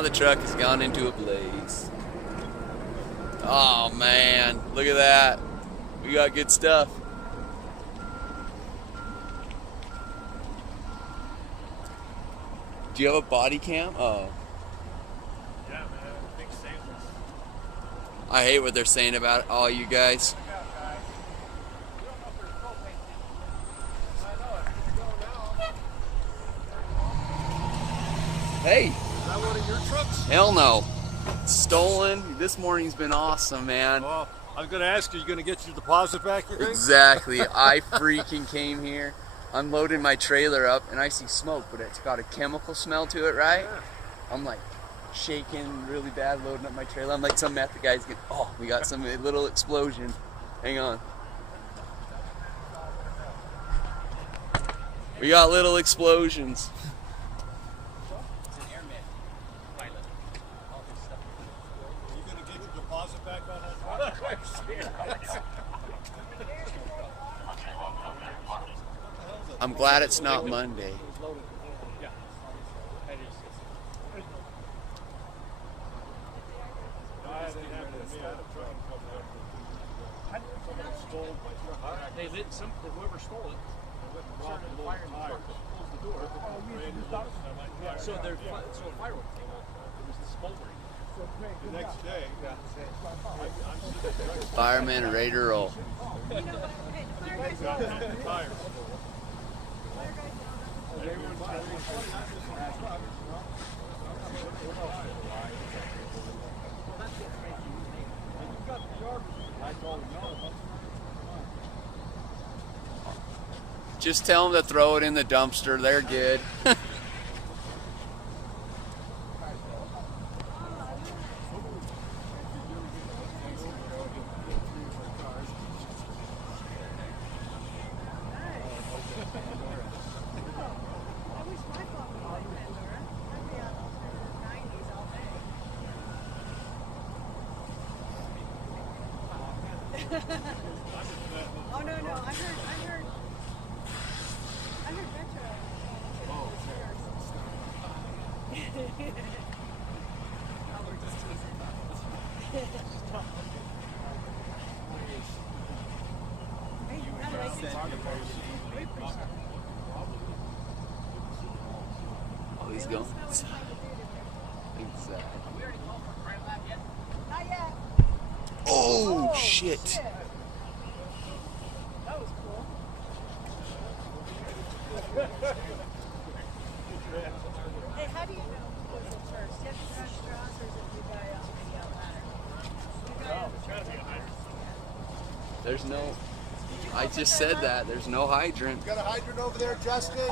now the truck has gone into a blaze. Oh man, look at that. We got good stuff. Do you have a body cam? Oh. Yeah, man, big samples. I hate what they're saying about all you guys. Hey. Is that one of your trucks? Hell no. Stolen. This morning's been awesome, man. Well, I was going to ask you going to get your deposit back, you think? Exactly. I freaking came here. I'm loading my trailer up and I see smoke, but it's got a chemical smell to it, right? Yeah. I'm like shaking really bad, loading up my trailer. I'm like some meth guy's getting, oh, we got some little explosion. Hang on. We got little explosions. Are you going to get your deposit back on that truck? I'm glad it's not Monday. They lit some, whoever stole it, robbed the fire in the truck, closed the door. So a firework came on. It was the smoldering. The next day, Fireman ready to roll. fire. Just tell them to throw it in the dumpster. They're good. Oh no, I heard Metro. Oh, we're just teasing. Oh, he's going. Exactly. Not yet. Oh, shit. That was cool. Hey, how do you know who was it first? Do you have to drive straws or is it you guy on the ladder? You guy There's no. I just said that. There's no hydrant. Got a hydrant over there, Justin?